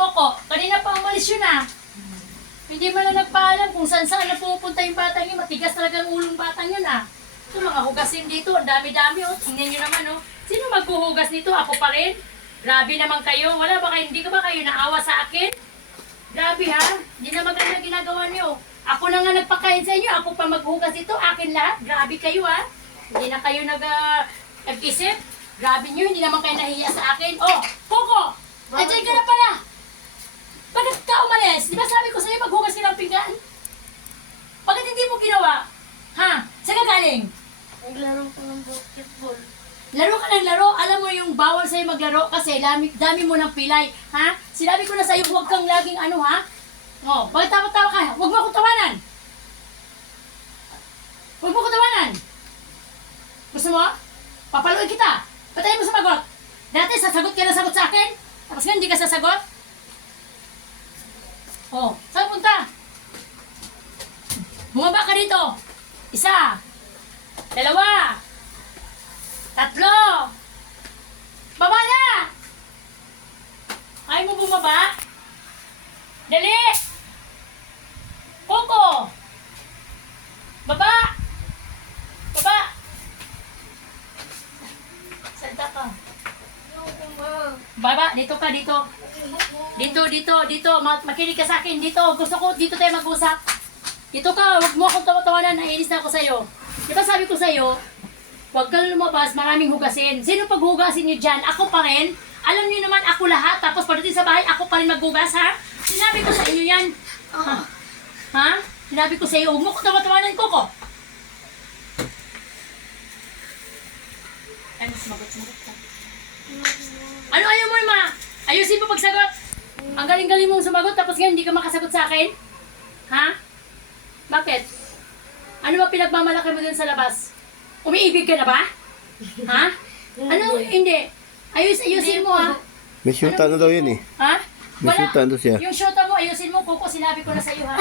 Coco, kanina pa umalis yun ah. Hindi mo na nagpaalam kung saan na pupunta yung batang yun. Matigas talaga ang ulong batang yun ah. Ito mga hugasin dito, ang dami-dami oh. Tingnan nyo naman oh. Sino maghuhugas nito? Ako pa rin? Grabe naman kayo. Wala ba kayo? Hindi ka ba kayo naawa sa akin? Grabe ha. Hindi na maganda ginagawa nyo. Ako na nga nagpakain sa inyo. Ako pa maghugas ito. Akin lahat. Grabe kayo ha. Hindi na kayo nag-isip. Grabe nyo. Hindi naman kayo nahiya sa akin. Oh, Coco! Nandiyan ka na pala. Bakit ka umalis? Di ba sabi ko sa'yo maghugas ka ng pinggan? Bakit hindi mo ginawa? Ha? Saan ka galing? Naglaro ko ng basketball. Laro ka ng laro. Alam mo yung bawal sa'yo maglaro kasi dami mo ng pilay. Ha? Sinabi ko na sa'yo, huwag kang laging ano ha? O, bakit tawa-tawa ka? Huwag mo akong tawanan. Huwag mo akong tawanan. Gusto mo? Papaluin kita. Patayin mo sumagot. Dati sasagot ka na sagot sa akin. Tapos ngayon hindi ka sasagot. O, saan punta? Bumaba ka dito. Isa. Dalawa. Tatlo! Baba na! Ayaw mo bumaba? Dali! Coco! Baba! Baba! Salta ka. Baba, dito ka, dito. Dito. Makinig ka sa akin. Dito, gusto ko, dito tayo mag-usap. Dito ka, huwag mo akong tawa-tawanan. Naiinis na ako sa'yo. Diba sabi ko sa'yo, huwag kang lumabas, maraming hugasin. Sino paghugasin niyo dyan? Ako pa rin. Alam niyo naman ako lahat. Tapos pagdating sa bahay, ako pa rin maghugas, ha? Sinabi ko sa inyo yan. Ha? Sinabi ko sa iyo, huwag mo ko tawa-tawanan, Coco. Ano, sumagot ka. Ano ayaw mo, ma? Ayusin mo pagsagot. Ang galing-galing mong sumagot, tapos ngayon hindi ka makasagot sa akin? Ha? Bakit? Ano ba pinagmamalaki mo dun sa labas? Umiibig ka na ba? Ha? Ano? Hindi. Ayusin mo ha. May shoota na daw yun eh. Ha? May shoota na siya. Yung shoota mo, ayusin mo. Coco, sinabi ko na sa'yo ha.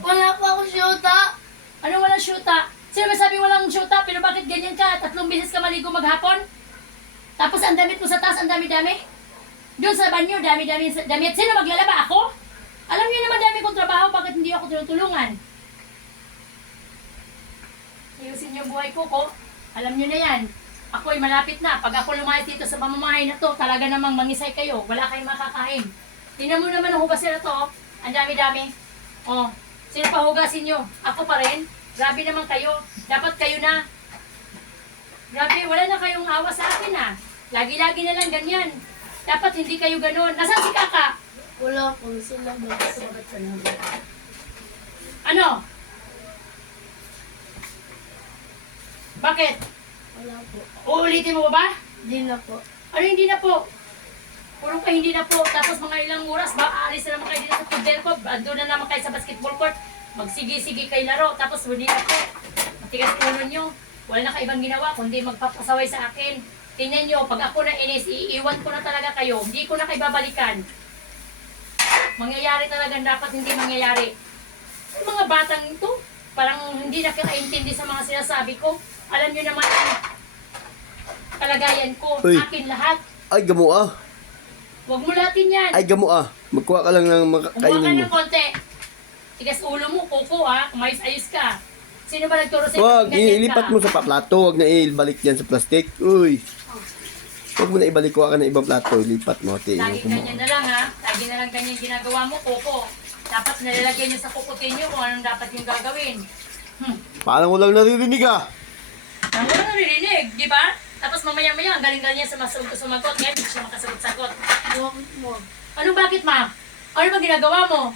Wala pa ako syota. Ano walang shoota? Sino ba sabi walang shoota? Pero bakit ganyan ka? 3 beses ka maligo maghapon? Tapos ang damit mo sa taas, ang dami-dami? Doon sa banyo, dami-dami damit. Sino maglalaba? Ako? Alam niyo naman dami kong trabaho, bakit hindi ako tinutulungan? Ayusin niyo buhay ko, Coco. Alam niyo na yan. Ako ay malapit na. Pag ako lumayas dito sa pamamahay na to, talaga namang mangisay kayo. Wala kayong makakain. Tingnan mo naman ang hugasin na to. Ang dami-dami. Oh, sino pa hugasin niyo? Ako pa rin. Grabe naman kayo. Dapat kayo na. Grabe, wala na kayong awa sa akin ah. Lagi-lagi na lang ganyan. Dapat hindi kayo ganun. Nasaan si Kaka? Wala po sila basta. Ano? Bakit? Wala po. Uulitin mo ba? Di na po. Ano hindi na po? Puro ka hindi na po. Tapos mga ilang oras ba, aalis na naman kayo dito sa poder ko. Ando na naman kayo sa basketball court. Magsigi-sige kayo laro. Tapos hindi na po. Matigas ulo nyo. Wala na kaibang ginawa kundi magpapasaway sa akin. Tingnan nyo, pag ako na inis, iiwan ko na talaga kayo. Hindi ko na kayo babalikan. Mangyayari talaga dapat hindi mangyayari. Yung mga batang ito, parang hindi nakakaintindi sa mga sinasabi ko. Alam nyo naman ang kalagayan ko. Uy. Akin lahat. Ay, gamo ah. Huwag mo latin yan. Ay, gamo ah. Magkuha ka lang ng Kumuha ka makakainin ng mo. konti. Tigas ulo mo, Coco ha. Kumayos-ayos ka. Sino ba nagturo sa'yo? Wag, Ganyan ilipat ka? mo sa plato. Wag na ibalik yan sa plastic. Uy. Wag mo na ibalik. Kuha ka ng ibang plato. Ilipat mo. Lagi ganyan na lang ha. Lagi na lang ganyan ginagawa mo, Coco. Dapat nalalagyan nyo sa kukutin nyo kung anong dapat yung gagawin. Parang walang naririnig ah. Ang wala naririnig, di ba? Tapos mamaya-maya, ang galing-galing niya sa sumagot. Ngayon, hindi siya makasagot-sagot. Bakit mo? Ano bakit, ma? Ano ba ginagawa mo?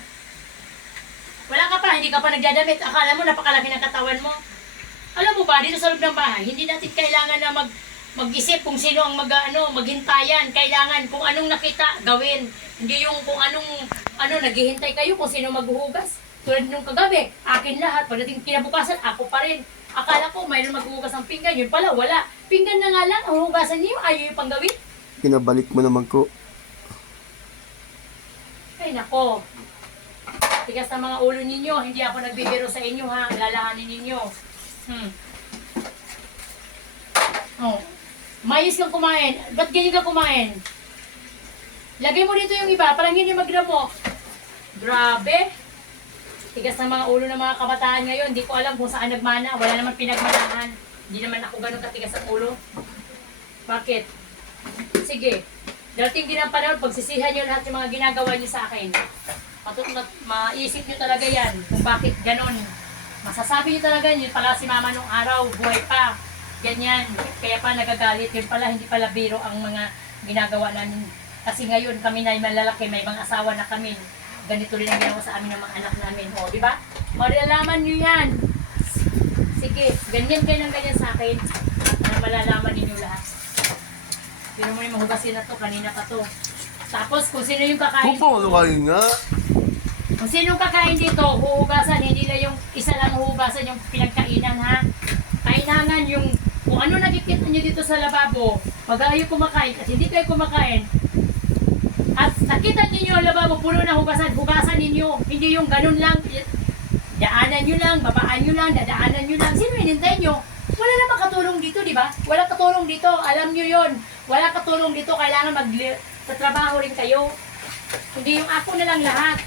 Wala ka pa, hindi ka pa nagdadamit. Akala mo, napakalaki ng katawan mo. Alam mo ba, dito sa loob ng bahay, hindi natin kailangan na mag-isip kung sino ang maghintayan. Kailangan kung anong nakita, gawin. Hindi yung kung anong naghihintay kayo kung sino maghuhugas. Tulad nung kagabi, akin lahat. Pagdating kinabukasan, ako pa rin. Akala ko mayroon maghuhugas ng pinggan. Yun pala, wala. Pinggan na nga lang, ang hugasan niyo, ayaw yung panggawin. Pinabalik mo naman ko. Ay nako. Tigas na mga ulo ninyo. Hindi ako nagbibiro sa inyo ha. Lalahanin ninyo. Oh. Mayos kang kumain. Ba't ganyan ka kumain? Lagay mo dito yung iba, parang hindi magdamo. Grabe. Tigas ng mga ulo ng mga kabataan ngayon. Hindi ko alam kung saan nagmana. Wala naman pinagmanahan. Hindi naman ako ganun katigas ang ulo. Bakit? Sige. Dating din ang panahon, pagsisihan nyo lahat yung mga ginagawa nyo sa akin. Maisip nyo talaga yan kung bakit ganun. Masasabi nyo talaga, yun pala si mama nung araw, buhay pa. Ganyan. Kaya pa nagagalit. Yun pala, hindi pala biro ang mga ginagawa namin. Kasi ngayon kami na malalaki, may ibang asawa na kami. Ganito rin ang ginawa sa amin ng mga anak namin. O, di ba? Malalaman nyo yan. Sige, ganyan kayo ng ganyan sa akin. Para malalaman ninyo lahat. Pero mo yung mahugasin na to, kanina pa to. Tapos, kung sino yung kakain, Pupo, kayo nga. kung sino yung kakain dito, huhugasan, hindi na yung isa lang huhugasan yung pinagkainan, ha? Kainangan yung, kung ano nakikita nyo dito sa lababo, pag kayo kumakain, at hindi kayo kumakain, at nakita ninyo ang lababo, puno na hugasan, hugasan ninyo. Hindi yung ganun lang, daanan nyo lang, babaan nyo lang, dadaanan nyo lang. Sino hinintay nyo? Wala namang katulong dito, di ba? Wala katulong dito, alam nyo yon. Wala katulong dito, kailangan sa trabaho rin kayo. Hindi yung ako na lang lahat.